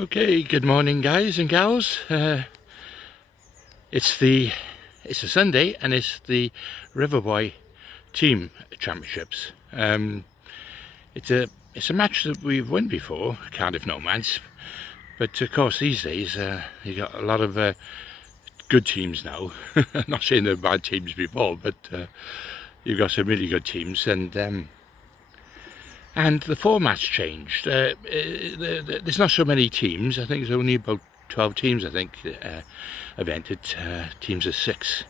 Okay, good morning guys and gals. It's a Sunday and it's the River Wye Team Championships. It's a match that we've won before, Cardiff Nomads, but of course these days you got a lot of good teams now. I'm not saying they're bad teams before, but you've got some really good teams, and the format's changed. There's not so many teams. I think there's only about 12 teams, I think, have entered. Teams of 6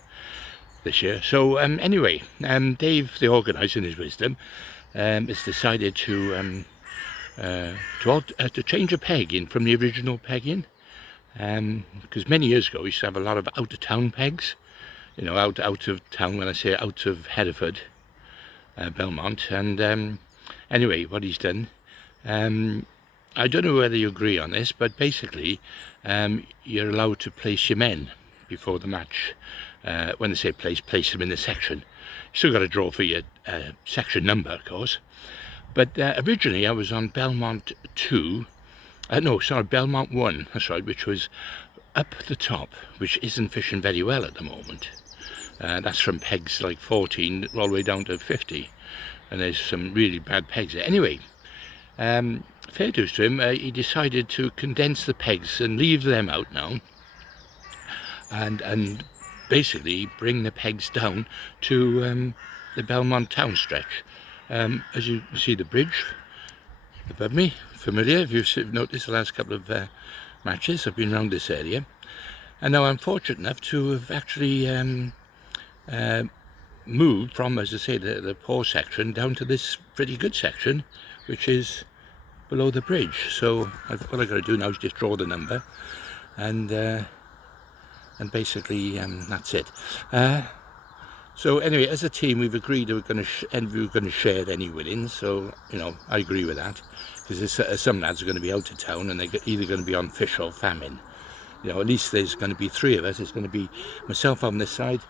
this year. So anyway, Dave, the organiser, in his wisdom, has decided to change a peg in from the original peg in. Because many years ago we used to have a lot of out-of-town pegs. You know, out of town, when I say out of Hereford, Belmont, and anyway, what he's done, I don't know whether you agree on this, but basically you're allowed to place your men before the match. When they say place them in the section. You still got to draw for your section number, of course. But originally I was on Belmont 2, Belmont 1, that's right, which was up the top, which isn't fishing very well at the moment. That's from pegs like 14 all the way down to 50. And there's some really bad pegs there. Anyway, fair dues to him, he decided to condense the pegs and leave them out now, and basically bring the pegs down to the Belmont town stretch. As you see, the bridge above me, familiar if you've noticed the last couple of matches. I've been around this area, and now I'm fortunate enough to have actually moved from, as I say, the poor section down to this pretty good section, which is below the bridge. So what I've got to do now is just draw the number, and basically that's it. So anyway, as a team, we've agreed that we're going to share any winnings. So you know, I agree with that, because some lads are going to be out of town and they're either going to be on fish or famine. You know, at least there's going to be 3 of us. It's going to be myself on this side,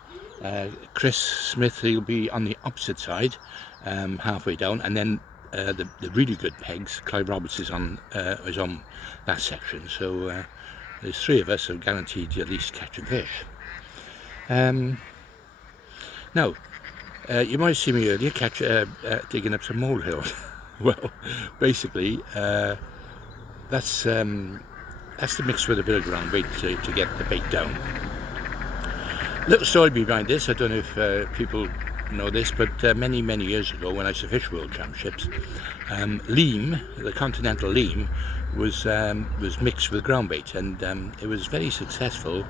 Chris Smith, he'll be on the opposite side, halfway down, and then the really good pegs, Clive Branson is on that section. So there's 3 of us who are guaranteed to at least catch a fish. Now, you might see me earlier digging up some molehills. Well, basically that's to mix with a bit of ground bait to get the bait down. Little story behind this, I don't know if people know this, but many years ago, when I used to fish World Championships, leam, the continental leam, was mixed with ground bait, and it was very successful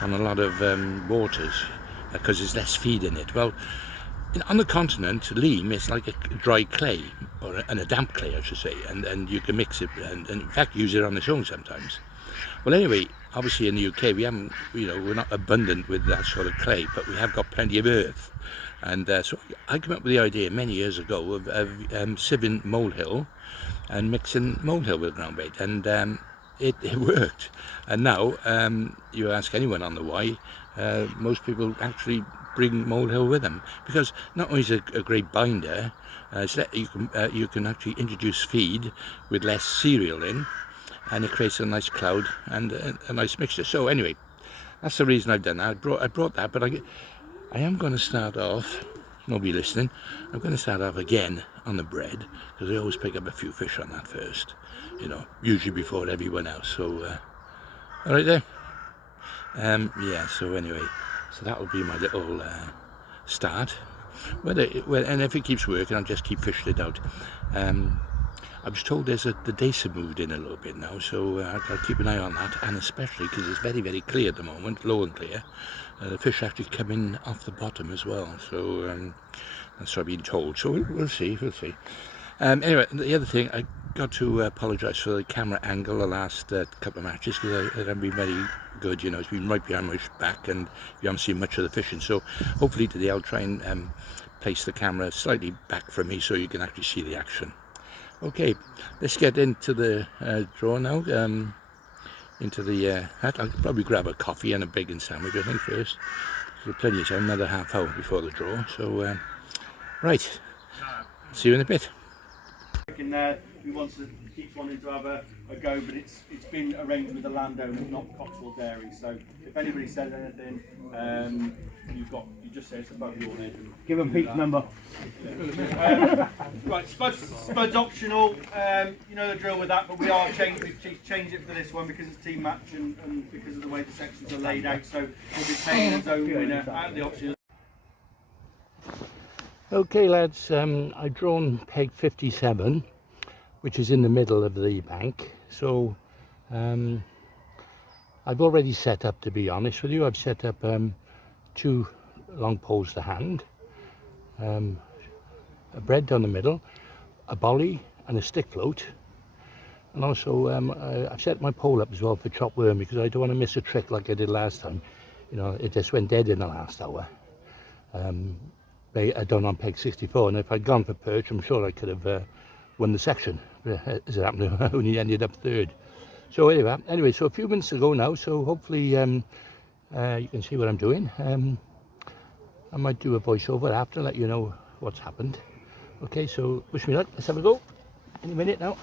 on a lot of waters because there's less feed in it. Well, on the continent, leam is like a dry clay, or a damp clay, I should say, and you can mix it and in fact use it on its own sometimes. Well, anyway, obviously in the UK we haven't, we're not abundant with that sort of clay, but we have got plenty of earth. And so I came up with the idea many years ago of sieving molehill and mixing molehill with ground bait, and it worked. And now you ask anyone on the Wye, most people actually bring molehill with them, because not only is it a great binder, so that you can actually introduce feed with less cereal in, and it creates a nice cloud and a nice mixture. So anyway, that's the reason I've done that. I brought that, but I am going to start off, nobody listening, I'm going to start off again on the bread, because I always pick up a few fish on that first, usually before everyone else. So all right there. Yeah, so anyway, so that will be my little start. And if it keeps working, I'll just keep fishing it out. I was told the dace have moved in a little bit now, so I'll keep an eye on that, and especially because it's very clear at the moment, low and clear. The fish actually come in off the bottom as well, so that's what I've been told. So we'll see. Anyway, the other thing, I got to apologise for the camera angle the last couple of matches, because it hasn't been very good. It's been right behind my back and you haven't seen much of the fishing. So hopefully today I'll try and place the camera slightly back from me so you can actually see the action. Okay, let's get into the draw now. Into the hut. I'll probably grab a coffee and a bacon sandwich, I think, first. So plenty of time, another half hour before the draw. So right, see you in a bit. We keeps wanting to have a go, but it's been arranged with the landowner, not Cotswold Dairy. So if anybody says anything, you just say it's above your head. Give them Pete's number. Right, Spud's optional. You know the drill with that, but we've changed it for this one because it's team match and because of the way the sections are laid out. So we'll be paying his own winner out of the optional. Okay lads, I've drawn peg 57, which is in the middle of the bank. So I've already set up, to be honest with you, I've set up 2 long poles to hand, a bread down the middle, a bolly and a stick float. And also I've set my pole up as well for chop worm, because I don't want to miss a trick like I did last time. You know, it just went dead in the last hour. Done on peg 64, and if I'd gone for perch, I'm sure I could have won the section. As it happened, I only ended up 3rd. So anyway, so a few minutes to go now, so hopefully you can see what I'm doing. I might do a voiceover after, let you know what's happened. Okay, so wish me luck. Let's have a go. Any minute now.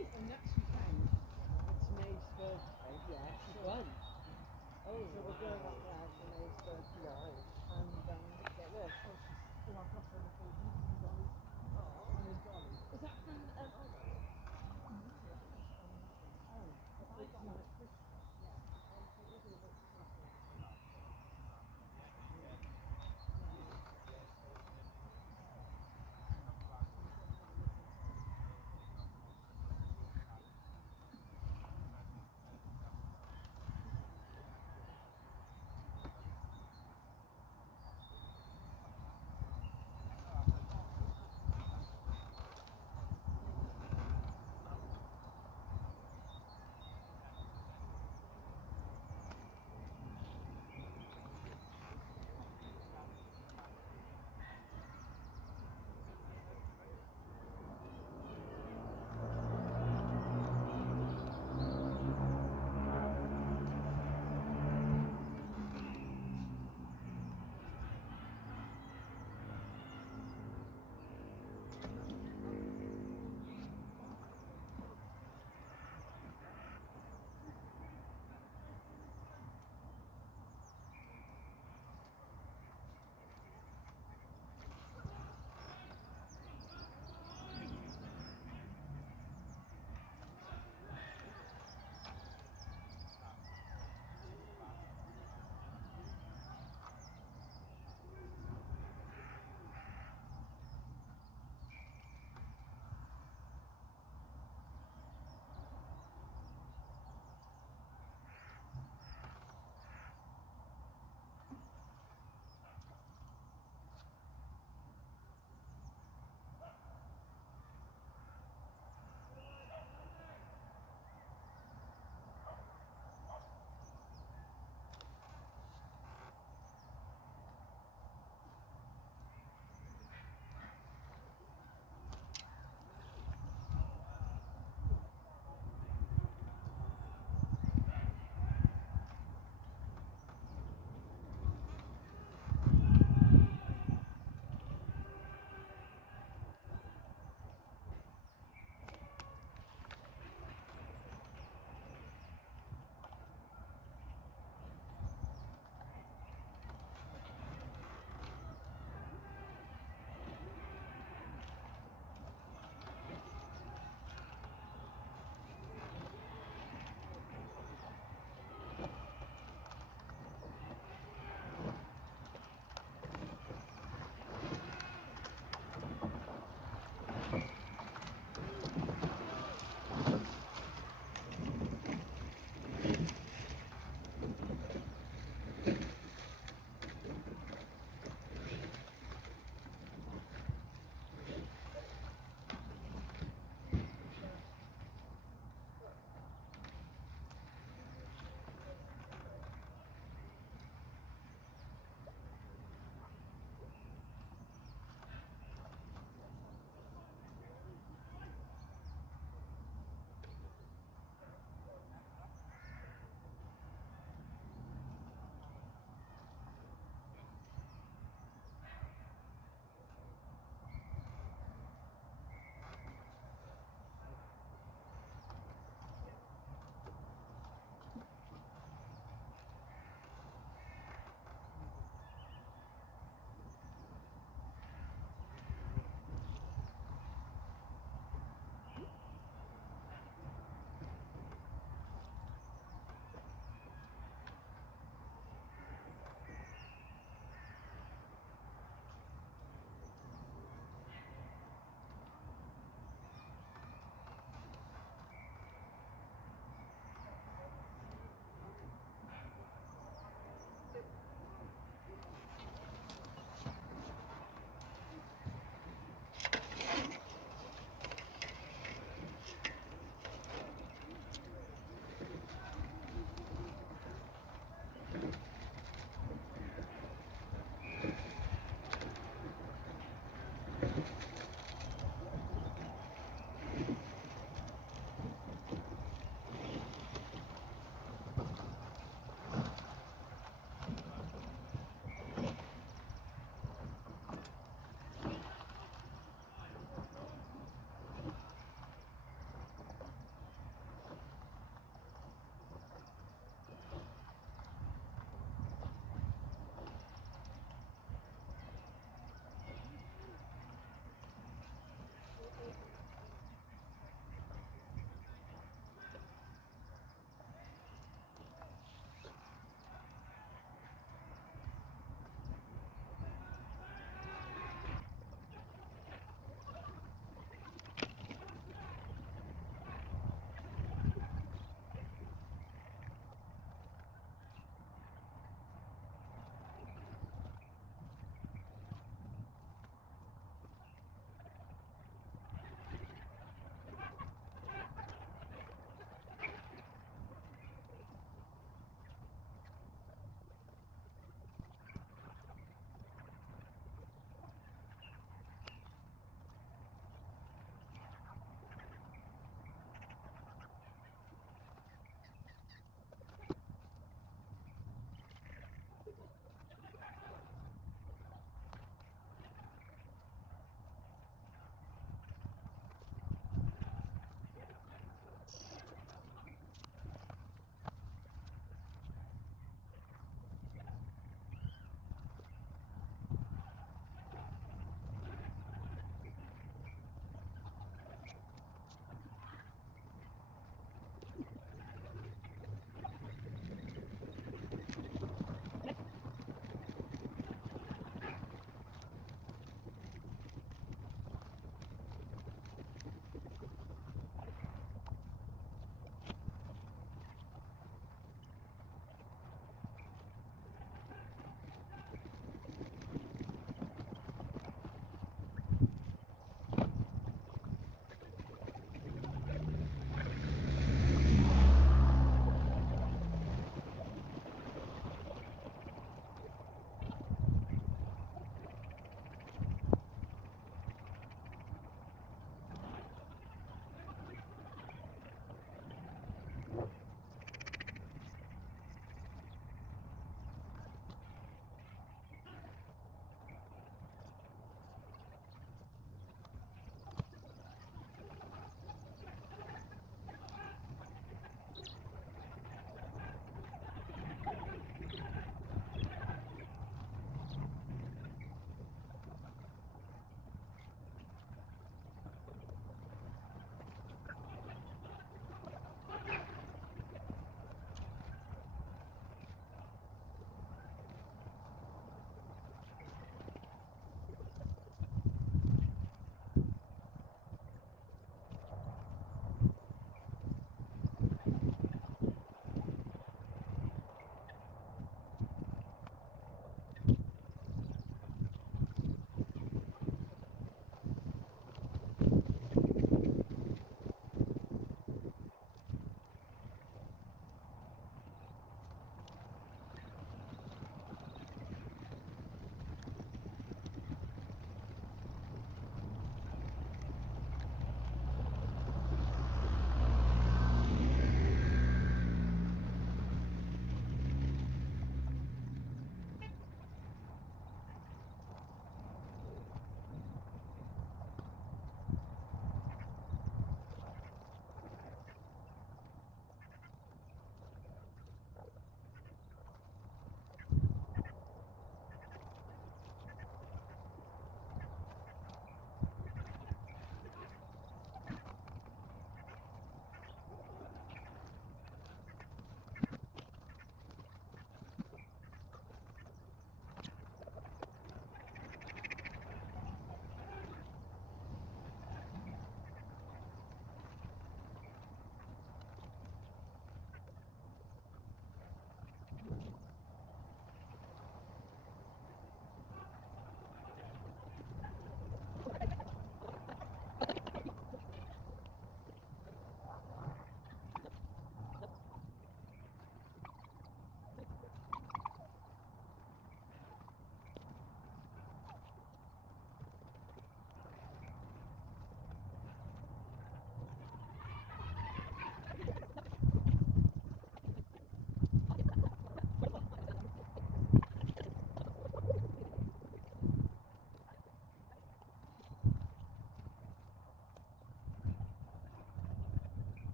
And actually came. It's May's birthday. Yeah, she won. Oh, so we're going up there for May's birthday. Right. And get this. Oh, she's I've lost her before. Is that from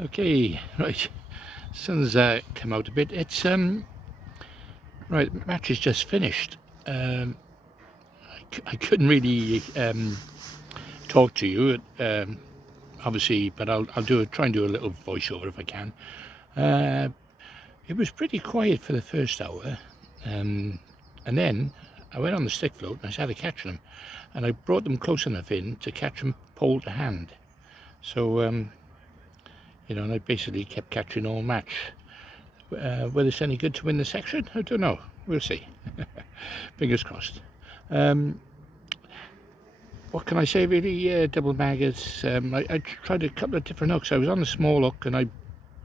Okay, right. Sun's come out a bit. It's right. Match is just finished. I couldn't really talk to you, obviously, but I'll try and do a little voiceover if I can. It was pretty quiet for the first hour, and then I went on the stick float and I started catching them, and I brought them close enough in to catch them pole to hand. So you know, and I basically kept catching all match. Whether it's any good to win the section, I don't know. We'll see. Fingers crossed. What can I say really? Double maggots. I tried a couple of different hooks. I was on a small hook and I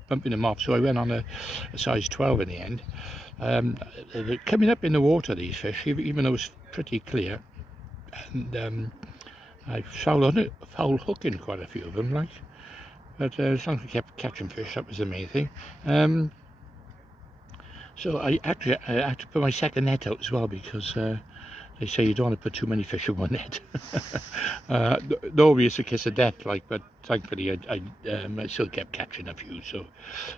bumping them off, so I went on a size 12 in the end. They're coming up in the water, these fish, even though it's pretty clear. And I foul hooking quite a few of them, like. But as long as I kept catching fish, that was the main thing. So I had to put my second net out as well, because they say you don't want to put too many fish in one net. Normally it's a kiss of death, like, but thankfully I still kept catching a few, so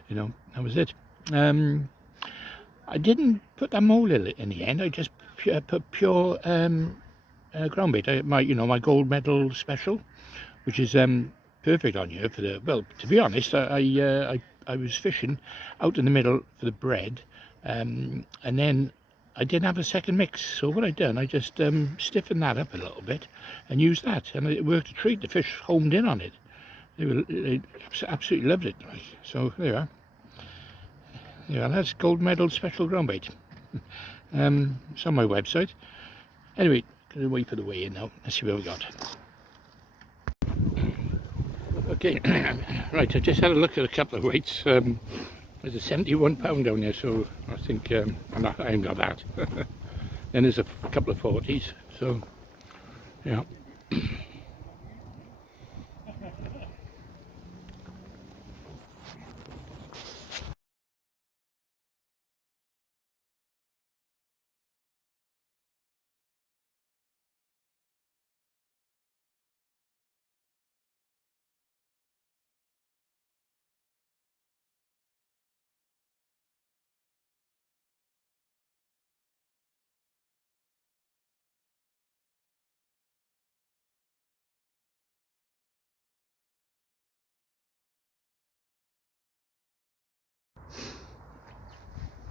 you know, that was it. I didn't put that mole in the end. I just put pure ground bait. My gold medal special, which is perfect on here for the, well, to be honest, I was fishing out in the middle for the bread, and then I didn't have a second mix, so what I done, I just stiffened that up a little bit and used that, and it worked a treat. The fish homed in on it. They absolutely loved it. So there you are. Yeah, that's gold medal special ground bait. It's on my website. Anyway, gonna wait for the weigh in now. Let's see what we got. Okay, right, I just had a look at a couple of weights. There's a 71 pound down there, so I think I ain't got that. Then there's a couple of 40s, so yeah.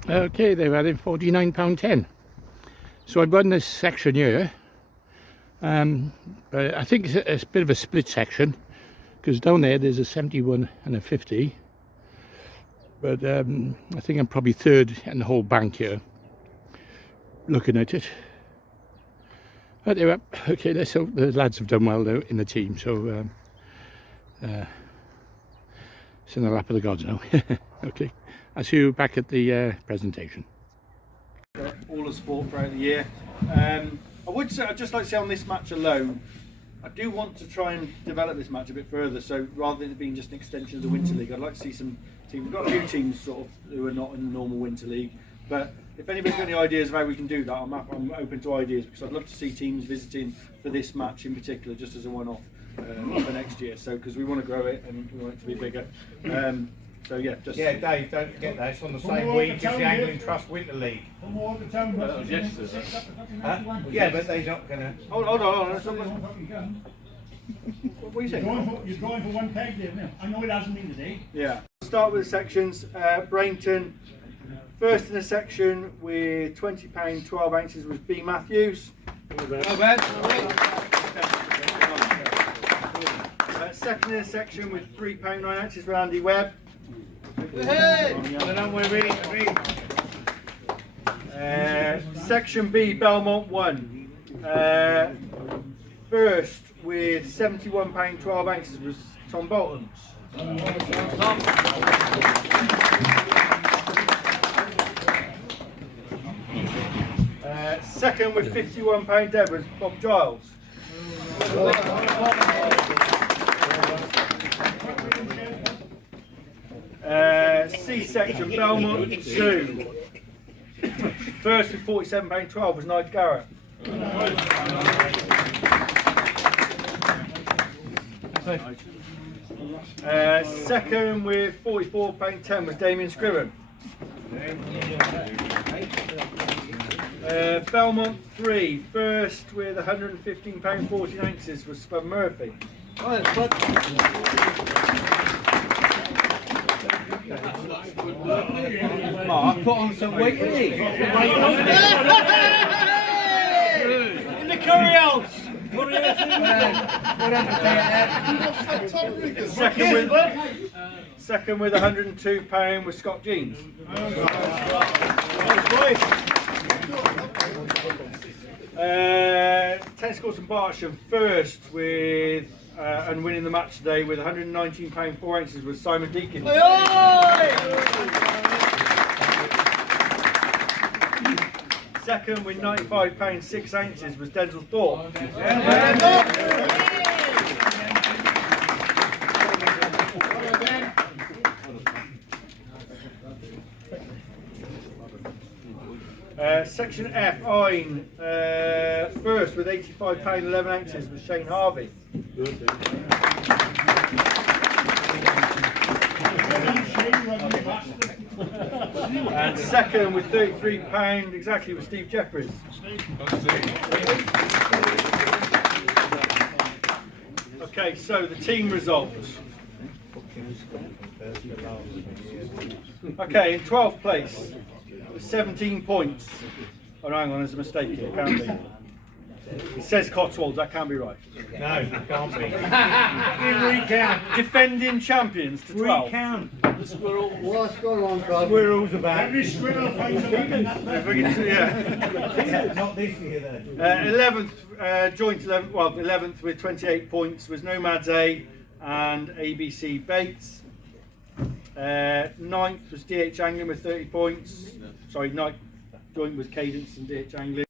Okay, they've added £49.10. So I won this section here. But I think it's a bit of a split section, because down there's a 71 and a 50. But I think I'm probably third in the whole bank here, looking at it. But anyway, okay, let's hope the lads have done well though in the team. So it's in the lap of the gods now. Okay, I'll see you back at the presentation. All the sport throughout the year. I'd just like to say on this match alone, I do want to try and develop this match a bit further. So rather than it being just an extension of the Winter League, I'd like to see some teams. We've got a few teams sort of who are not in the normal Winter League. But if anybody's got any ideas of how we can do that, I'm open to ideas, because I'd love to see teams visiting for this match in particular, just as a one-off for next year. So because we want to grow it and we want it to be bigger. So yeah, just Dave, don't forget that it's on the same week as the Angling Trust Winter League. That was yesterday. Yeah, but they're not going to. Hold on. What are you saying? You're drawing for one tag there now. I know it hasn't been today. Yeah. Start with the sections. Brainton, first in the section with £20, 12 ounces was B. Matthews. Not bad. Second in the section with £3, 9 ounces was Andy Webb. Section B, Belmont 1. First with £71, 12 ounces was Tom Bolton. Second with £51 Deb was Bob Giles. C section, Belmont 2. First with £47, 12 was Nigel Garrett. Second with £44.10 was Damien Scriven. Belmont 3, first with £115.14 was Spud Murphy. Mark, put on some weight. In the curry house! Second with £102 was Scott Jeans. Tennis Courts and Barsham first with and winning the match today with £119.4 was Simon Deakin. Second with £95.6 was Denzel Thorpe. Section F, Ein, first with £85.11 was Shane Harvey. And second with £33 exactly was Steve Jeffries. Okay, so the team results. Okay, in 12th place with 17 points. Oh, hang on, there's a mistake here, can't be. It says Cotswolds, that can't be right. No, it can't be. Recount. Defending champions to 12. Recount. What's going on, guys? Squirrels about. Every squirrel finds a lemon. If we can see, yeah. Not this year then. 11th, joint 11th, well, 11th with 28 points was Nomads A and ABC Bates. 9th was DH Angling with 30 points. Sorry, 9th joint was Cadence and DH Angling.